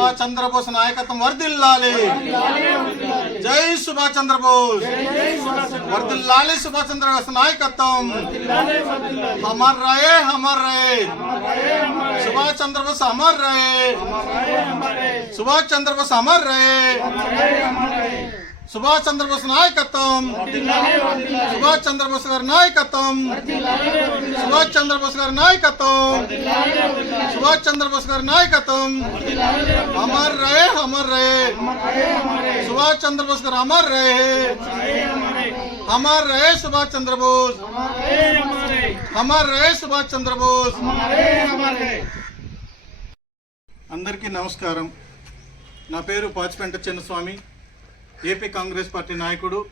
సుభాష్ చంద్రబోస్ నాయకత్వం వర్దిల్లాలి జై సుభాష్ చంద్రబోస్. వర్దిల్లాలి సుభాష్ చంద్రబోస్ నాయకత్వం. హమర్ రహే హమర్ రహే సుభాష్ చంద్రబోస్ అమర్ రహే సుభాష్ చంద్రబోస్ అమర్ రహే సుభాష్ చంద్రబోస్ నాయకత్వం. సుభాష్ చంద్రబోస్ గారి నాయకత్వం. సుభాష్ చంద్రబోస్ గారి నాయకత్వం. సుభాష్ చంద్రబోస్ గారి నాయకత్వం. అమర్ రహే అమర్ రహే. సుభాష్ చంద్రబోస్ గారు అమర్ రహే. అమర్ రహే సుభాష్ చంద్రబోస్. అమర్ రహే సుభాష్ చంద్రబోస్. అందరికీ నమస్కారం. నా పేరు Pachipenta Chinnaswamy. AP Congress party నాయకుడు.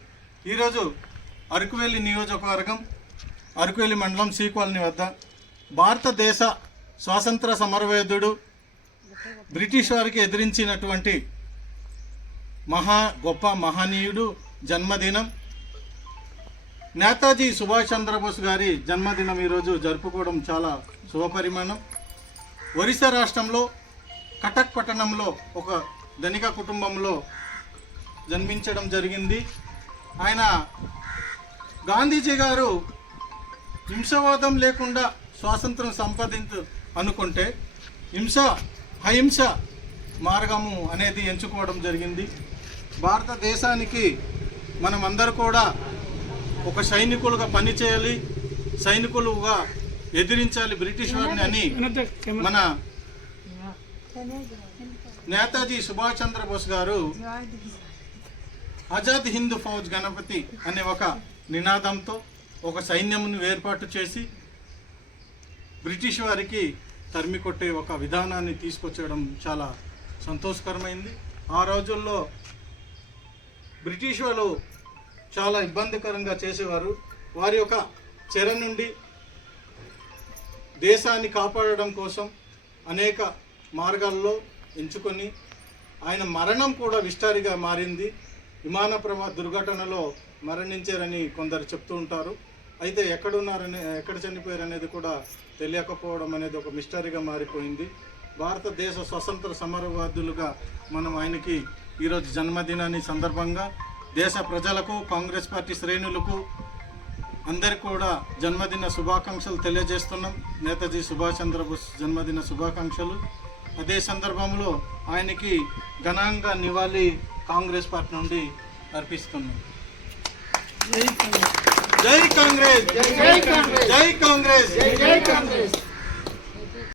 ఈరోజు అరకువెల్లి నియోజకవర్గం అరకువెల్లి మండలం సి కాలనీ వద్ద భారతదేశ స్వాతంత్ర సమరవేదుడు బ్రిటిష్ వారికి ఎదిరించినటువంటి మహా గొప్ప మహనీయుడు జన్మదినం. నేతాజీ సుభాష్ చంద్రబోస్ గారి జన్మదినం ఈరోజు జరుపుకోవడం చాలా శుభపరిమాణం. ఒరిస్సా రాష్ట్రంలో కటక్ పట్టణంలో ఒక ధనిక కుటుంబంలో జన్మించడం జరిగింది. ఆయన గాంధీజీ గారు హింసవాదం లేకుండా స్వాతంత్రం సంపాదించు అనుకుంటే హింస అహింస మార్గము అనేది ఎంచుకోవడం జరిగింది. భారతదేశానికి మనం కూడా ఒక సైనికులుగా పనిచేయాలి సైనికులుగా ఎదిరించాలి బ్రిటిష్ వారిని అని మన నేతాజీ సుభాష్ చంద్రబోస్ గారు ఆజాద్ హింద్ ఫౌజ్ గణపతి అనే ఒక నినాదంతో ఒక సైన్యమును ఏర్పాటు చేసి బ్రిటిష్ వారికి తరిమి కొట్టే ఒక విధానాన్ని తీసుకొచ్చడం చాలా సంతోషకరమైంది. ఆ రోజుల్లో బ్రిటిష్ వాళ్ళు చాలా ఇబ్బందికరంగా చేసేవారు. వారి యొక్క చెర నుండి దేశాన్ని కాపాడడం కోసం అనేక మార్గాల్లో ఎంచుకొని ఆయన మరణం కూడా విస్టారిగా మారింది. విమాన ప్రమా దుర్ఘటనలో మరణించారని కొందరు చెప్తూ ఉంటారు. అయితే ఎక్కడున్నారని ఎక్కడ చనిపోయారు అనేది కూడా తెలియకపోవడం అనేది ఒక మిస్టరీగా మారిపోయింది. భారతదేశ స్వతంత్ర సమరవాదులుగా మనం ఆయనకి ఈరోజు జన్మదినాన్ని సందర్భంగా దేశ ప్రజలకు కాంగ్రెస్ పార్టీ శ్రేణులకు అందరికీ కూడా జన్మదిన శుభాకాంక్షలు తెలియజేస్తున్నాం. నేతాజీ సుభాష్ చంద్రబోస్ జన్మదిన శుభాకాంక్షలు. అదే సందర్భంలో ఆయనకి ఘనంగా నివాళి కాంగ్రెస్ పార్టీ నుండి అర్పిస్తున్నాం. జై కాంగ్రెస్. జై కాంగ్రెస్. జై కాంగ్రెస్.